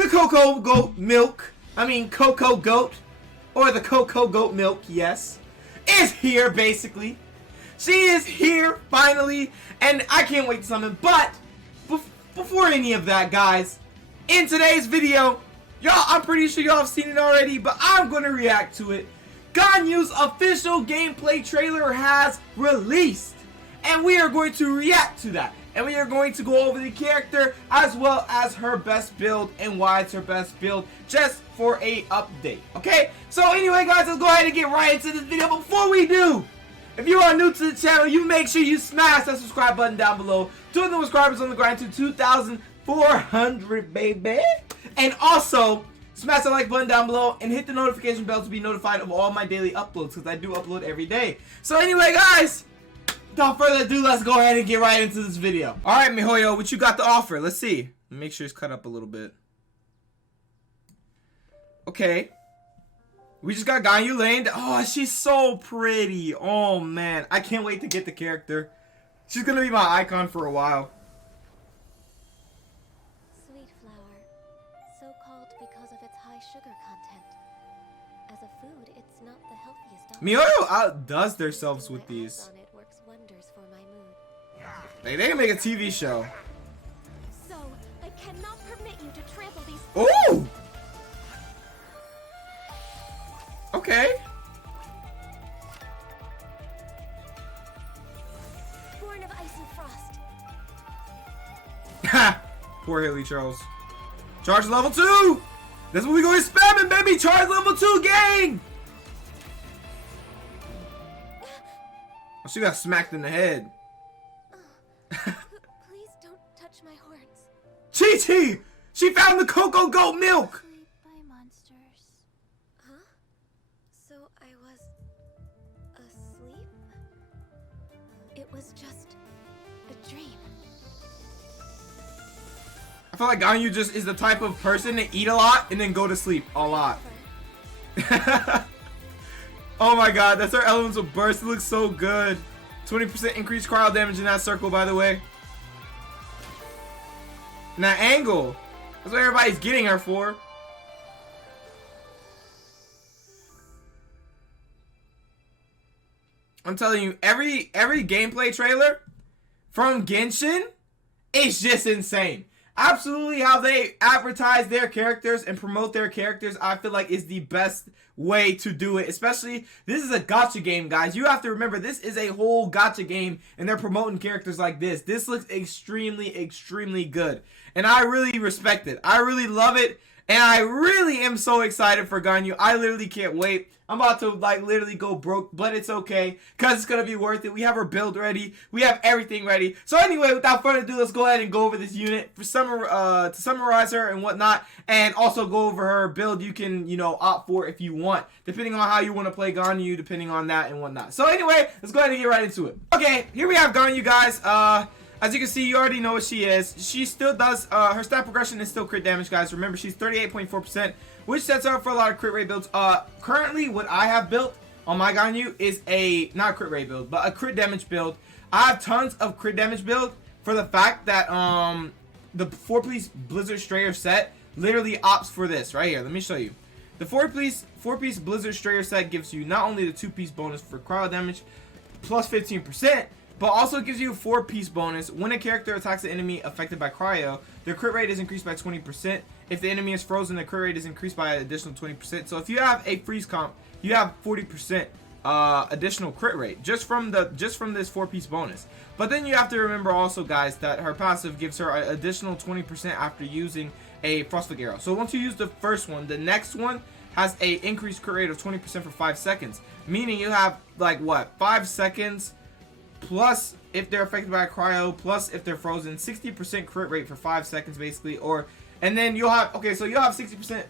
the cocoa goat milk, cocoa goat, or the cocoa goat milk, yes, is here basically. She is here finally, and I can't wait to summon. But before any of that, guys, in today's video, y'all, I'm pretty sure y'all have seen it already, but I'm going to react to it. Ganyu's official gameplay trailer has released, and we are going to react to that. And we are going to go over the character as well as her best build and why it's her best build, just for a update, okay? So anyway, guys, let's go ahead and get right into this video. Before we do, if you are new to the channel, you make sure you smash that subscribe button down below. 200 subscribers on the grind to 2,400, baby. And also, smash the like button down below and hit the notification bell to be notified of all my daily uploads, because I do upload every day. So anyway, guys, without further ado, let's go ahead and get right into this video. Alright, miHoYo, what you got to offer? Let's see. Make sure it's cut up a little bit. Okay. We just got Ganyu Lane. Oh, she's so pretty. Oh, man. I can't wait to get the character. She's going to be my icon for a while. Sweet flower. So called because of its high sugar content. As a food, it's not the healthiest. miHoYo outdoes themselves with these. They can make a TV show. So, I cannot permit you to trample these. Ooh! Okay. Born of ice and frost. Ha! Poor Haley Charles. Charge level 2! That's what we going spamming, baby! Charge level 2, gang! Oh, she got smacked in the head. Please don't touch my horns. Chi-Chi! She found the cocoa goat milk! By monsters. Huh? So I was asleep? It was just a dream. I feel like Ganyu just is the type of person to eat a lot and then go to sleep a lot. Oh my god, that's her elemental burst. It looks so good. 20% increased cryo damage in that circle, by the way. And that angle. That's what everybody's getting her for. I'm telling you, every gameplay trailer from Genshin is just insane. Absolutely, how they advertise their characters and promote their characters, I feel like is the best way to do it. Especially, this is a gacha game, guys. You have to remember, this is a whole gacha game, and they're promoting characters like this. This looks extremely, extremely good, and I really respect it. I really love it, and I really am so excited for Ganyu. I literally can't wait. I'm about to like literally go broke, but it's okay because it's gonna be worth it. We have our build ready. We have everything ready. So anyway, without further ado, let's go ahead and go over this unit for to summarize her and whatnot, and also go over her build. You can, you know, opt for if you want, depending on how you want to play Ganyu, depending on that and whatnot. So anyway, let's go ahead and get right into it. Okay, here we have Ganyu, guys. As you can see, you already know what she is. She still does, her stat progression is still crit damage, guys. Remember, she's 38.4%, which sets her up for a lot of crit rate builds. Currently, what I have built on my Ganyu is a, not a crit rate build, but a crit damage build. I have tons of crit damage build for the fact that, the 4-piece Blizzard Strayer set literally opts for this right here. Let me show you. The 4-piece Blizzard Strayer set gives you not only the 2-piece bonus for cryo damage, plus 15%, but also gives you a 4-piece bonus. When a character attacks an enemy affected by cryo, their crit rate is increased by 20%. If the enemy is frozen, the crit rate is increased by an additional 20%. So if you have a freeze comp, you have 40% additional crit rate just from this 4-piece bonus. But then you have to remember also, guys, that her passive gives her an additional 20% after using a Frostflick arrow. So once you use the first one, the next one has a increased crit rate of 20% for 5 seconds, meaning you have like what, 5 seconds plus if they're affected by a cryo, plus if they're frozen, 60% crit rate for 5 seconds basically. Or and then you'll have, okay, so you'll have 60%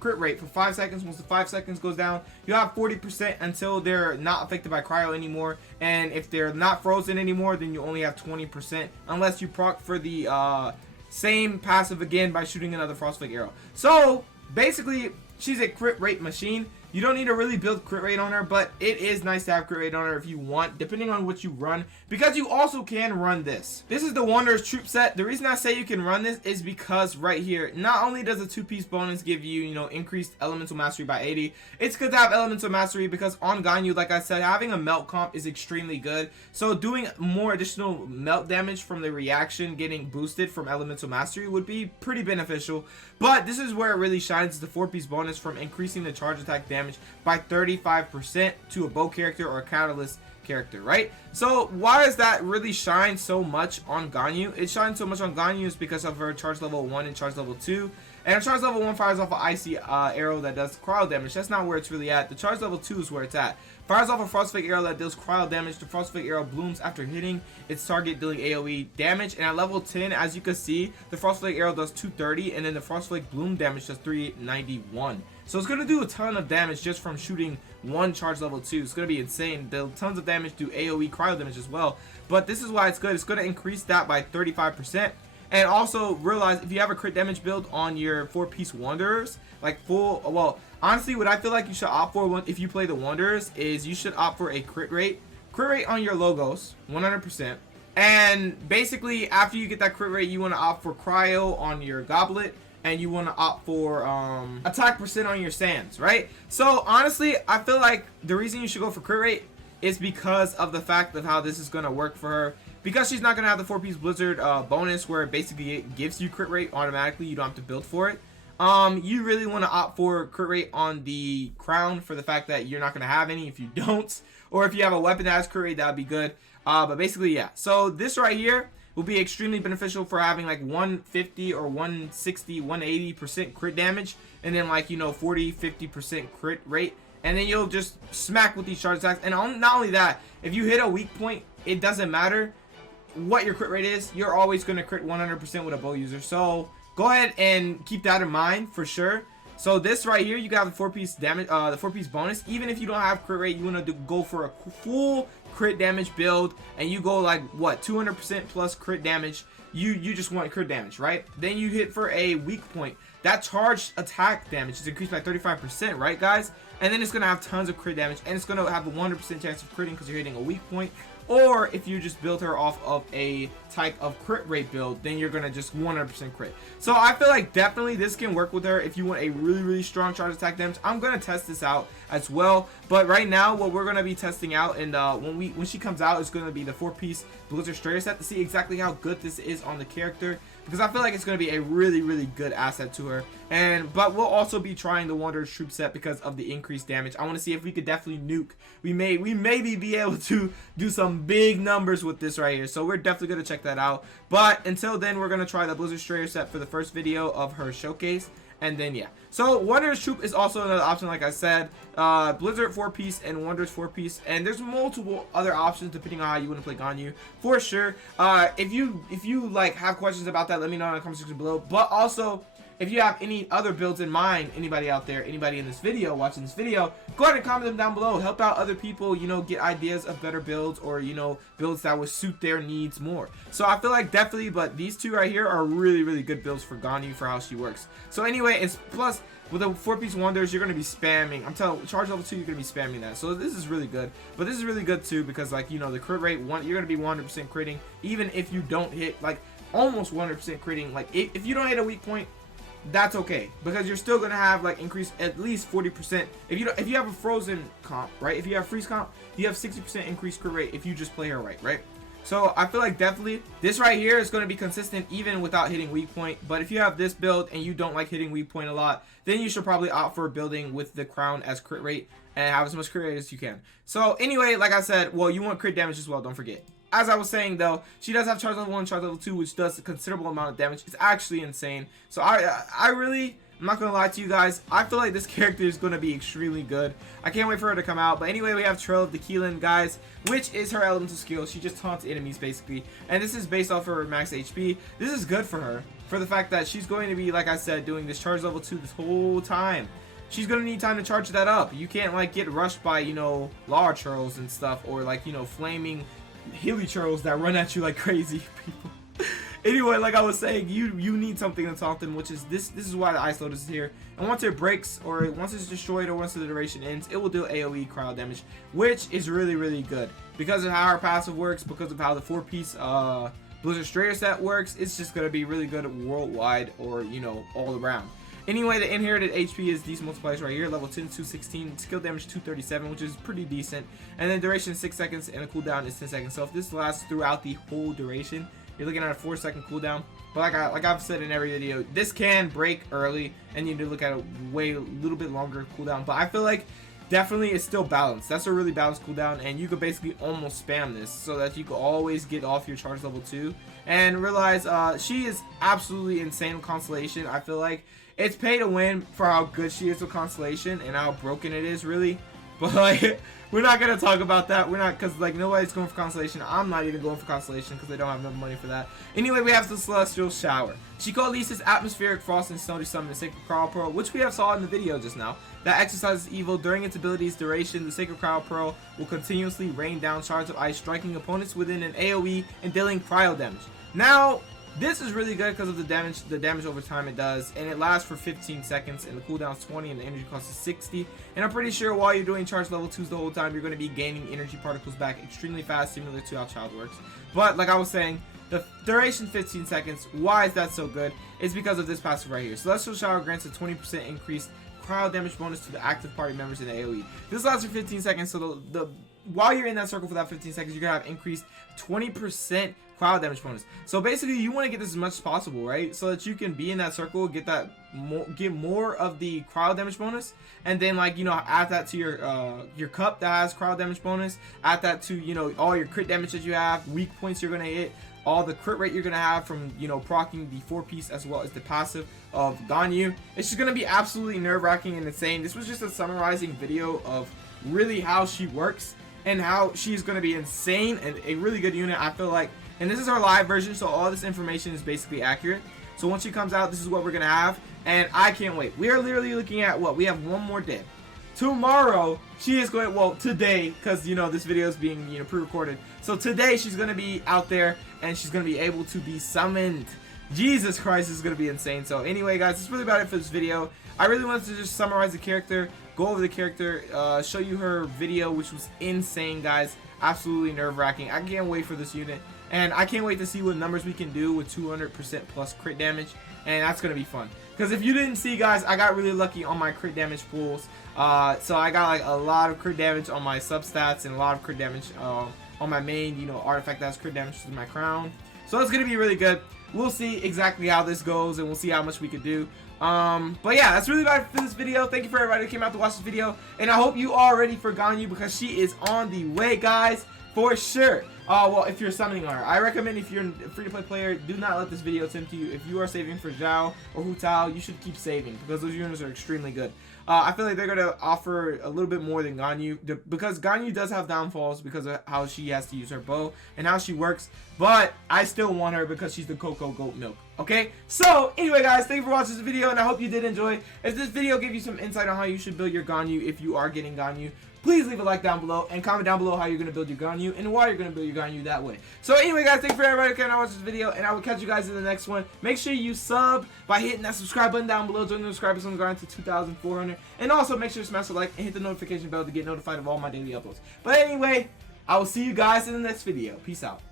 crit rate for 5 seconds. Once the 5 seconds goes down, you'll have 40% until they're not affected by cryo anymore. And if they're not frozen anymore, then you only have 20% unless you proc for the same passive again by shooting another Frostflick arrow. So basically, she's a crit rate machine. You don't need to really build crit rate on her, but it is nice to have crit rate on her if you want, depending on what you run, because you also can run this. This is the Wanderer's Troop set. The reason I say you can run this is because right here, not only does a 2-piece bonus give you, you know, increased elemental mastery by 80, it's good to have elemental mastery because on Ganyu, like I said, having a melt comp is extremely good. So doing more additional melt damage from the reaction getting boosted from elemental mastery would be pretty beneficial. But this is where it really shines, the 4-piece bonus from increasing the charge attack damage by 35% to a bow character or a catalyst character, right? So why does that really shine so much on Ganyu? It shines so much on Ganyu is because of her charge level 1 and charge level 2. And her charge level 1 fires off an icy arrow that does cryo damage. That's not where it's really at. The charge level 2 is where it's at. Fires off a frostfake arrow that deals cryo damage. The frostfake arrow blooms after hitting its target, dealing AoE damage. And at level 10, as you can see, the frostfake arrow does 230, and then the frostfake bloom damage does 391. So it's going to do a ton of damage just from shooting one charge level 2. It's going to be insane. The tons of damage do AoE cryo damage as well. But this is why it's good. It's going to increase that by 35%. And also realize if you have a crit damage build on your 4-piece Wanderers, like full, well, honestly, what I feel like you should opt for if you play the Wanderers is you should opt for a crit rate on your logos, 100%. And basically, after you get that crit rate, you want to opt for cryo on your goblet, and you want to opt for attack percent on your sands, right? So honestly, I feel like the reason you should go for crit rate is because of the fact of how this is going to work for her. Because she's not going to have the 4-piece Blizzard bonus where it basically gives you crit rate automatically. You don't have to build for it. You really want to opt for crit rate on the crown for the fact that you're not going to have any if you don't. Or if you have a weapon that has crit rate, that would be good. But basically, yeah. So this right here will be extremely beneficial for having like 150 or 160, 180% crit damage. And then like, you know, 40, 50% crit rate. And then you'll just smack with these charge attacks. And not only that, if you hit a weak point, it doesn't matter what your crit rate is, you're always going to crit 100% with a bow user. So go ahead and keep that in mind for sure. So this right here, you got the 4-piece damage, the 4-piece bonus. Even if you don't have crit rate, you want to go for a full crit damage build, and you go like what, 200% plus crit damage. You just want crit damage, right? Then you hit for a weak point. That charged attack damage is increased by 35%, right, guys? And then it's going to have tons of crit damage, and it's going to have a 100% chance of critting because you're hitting a weak point. Or if you just build her off of a type of crit rate build, then you're going to just 100% crit. So I feel like definitely this can work with her if you want a really, really strong charge attack damage. I'm going to test this out as well. But right now, what we're going to be testing out, and when she comes out, it's going to be the 4-piece Blizzard Strayer set to see exactly how good this is on the character. Because I feel like it's going to be a really, really good asset to her. But we'll also be trying the Wanderer's Troop set because of the increased damage. I want to see if we could definitely nuke. We maybe be able to do some big numbers with this right here. So we're definitely going to check that out. But until then, we're going to try the Blizzard Strayer set for the first video of her showcase. And then, yeah. So, Wanderer's Troop is also another option, like I said. Blizzard 4-piece and Wanderer's 4-piece. And there's multiple other options depending on how you want to play Ganyu, for sure. If you like have questions about that, let me know in the comment section below. But also, if you have any other builds in mind, anybody out there, anybody in this video, watching this video, go ahead and comment them down below. Help out other people, you know, get ideas of better builds, or, you know, builds that would suit their needs more. So I feel like definitely, but these two right here are really, really good builds for Ganyu for how she works. So anyway, it's plus with the 4-piece Wanderers, you're going to be spamming. I'm telling you, charge level 2, you're going to be spamming that. So this is really good. But this is really good too because, like, you know, the crit rate, you're going to be 100% critting. Even if you don't hit, like, almost 100% critting. Like, if you don't hit a weak point, that's okay, because you're still gonna have like increase at least 40%. If you have a frozen comp, right? If you have freeze comp, you have 60% increased crit rate if you just play her right? So I feel like definitely this right here is going to be consistent even without hitting weak point. But if you have this build and you don't like hitting weak point a lot, then you should probably opt for building with the crown as crit rate and have as much crit rate as you can. So anyway, like I said, well, you want crit damage as well, don't forget. As I was saying though, she does have charge level 1 and charge level 2, which does a considerable amount of damage. It's actually insane. So I really, I'm not going to lie to you guys, I feel like this character is going to be extremely good. I can't wait for her to come out. But anyway, we have Trail of the Keelan, guys, which is her elemental skill. She just taunts enemies basically. And this is based off her max HP. This is good for her, for the fact that she's going to be, like I said, doing this charge level 2 this whole time. She's going to need time to charge that up. You can't like get rushed by, you know, Lara churls and stuff, or like, you know, flaming hilly churls that run at you like crazy people. Anyway, like I was saying, you need something to taunt them, which is this is why the Ice Lotus is here. And once it breaks, or once it's destroyed, or once the duration ends, it will do AoE cryo damage, which is really good. Because of how our passive works, because of how the 4-piece Blizzard Strayer set works, it's just going to be really good worldwide, or, you know, all around. Anyway, the inherited HP is these multipliers right here. Level 10, 216, skill damage 237, which is pretty decent. And then duration is 6 seconds, and the cooldown is 10 seconds. So if this lasts throughout the whole duration, you're looking at a 4-second cooldown. But like I've said in every video, this can break early, and you need to look at a little bit longer cooldown. But I feel like definitely it's still balanced. That's a really balanced cooldown, and you could basically almost spam this so that you can always get off your charge level 2 and realize she is absolutely insane with Constellation. I feel like it's pay to win for how good she is with Constellation and how broken it is, really. But like, we're not gonna talk about that. We're not, because like nobody's going for Constellation. I'm not even going for Constellation because I don't have enough money for that. Anyway, we have the Celestial Shower. She coalesces atmospheric frost and snow to summon the Sacred Cryo Pearl, which we have saw in the video just now. That exercises evil during its ability's duration. The Sacred Cryo Pearl will continuously rain down shards of ice, striking opponents within an AoE and dealing cryo damage. Now, this is really good because of the damage over time it does, and it lasts for 15 seconds, and the cooldown is 20, and the energy cost is 60. And I'm pretty sure while you're doing charge level 2s the whole time, you're going to be gaining energy particles back extremely fast, similar to how Child works. But like I was saying, the duration 15 seconds. Why is that so good? It's because of this passive right here. Celestial Shower grants a 20% increased cryo damage bonus to the active party members in the AoE. This lasts for 15 seconds, so while you're in that circle for that 15 seconds, you're gonna have increased 20% cryo damage bonus. So basically, you want to get this as much as possible, right? So that you can be in that circle, get more of the cryo damage bonus, and then like, you know, add that to your cup that has cryo damage bonus. Add that to, you know, all your crit damage that you have, weak points you're gonna hit, all the crit rate you're gonna have from, you know, proccing the 4-piece as well as the passive of Ganyu. It's just gonna be absolutely nerve-wracking and insane. This was just a summarizing video of really how she works and how she's gonna be insane and a really good unit, I feel like. And this is our live version, so all this information is basically accurate. So once she comes out, this is what we're gonna have, and I can't wait. We are literally looking at what? We have one more day. Tomorrow, she is going, well, today, because, you know, this video is being, you know, pre-recorded. So today, she's going to be out there, and she's going to be able to be summoned. Jesus Christ, this is going to be insane. So anyway, guys, that's really about it for this video. I really wanted to just summarize the character, go over the character, show you her video, which was insane, guys. Absolutely nerve-wracking. I can't wait for this unit. And I can't wait to see what numbers we can do with 200% plus crit damage. And that's going to be fun. Because if you didn't see, guys, I got really lucky on my crit damage pools. So I got like a lot of crit damage on my substats and a lot of crit damage on my main, you know, artifact that has crit damage to my crown. So it's going to be really good. We'll see exactly how this goes, and we'll see how much we can do. But yeah, that's really about it for this video. Thank you for everybody that came out to watch this video. And I hope you are ready for Ganyu, because she is on the way, guys, for sure. Well, if you're summoning her, I recommend, if you're a free-to-play player, do not let this video tempt you. If you are saving for Zhao or Hu Tao, you should keep saving, because those units are extremely good. I feel like they're going to offer a little bit more than Ganyu, because Ganyu does have downfalls because of how she has to use her bow and how she works, but I still want her because she's the Cocoa Goat Milk. Okay, so anyway, guys, thank you for watching this video, and I hope you did enjoy. If this video gave you some insight on how you should build your Ganyu if you are getting Ganyu, please leave a like down below and comment down below how you're going to build your Ganyu and why you're going to build your Ganyu that way. So anyway, guys, thank you for everybody who came out to watch this video, and I will catch you guys in the next one. Make sure you sub by hitting that subscribe button down below. Join the subscribers on the grind to 2,400. And also make sure to smash the like and hit the notification bell to get notified of all my daily uploads. But anyway, I will see you guys in the next video. Peace out.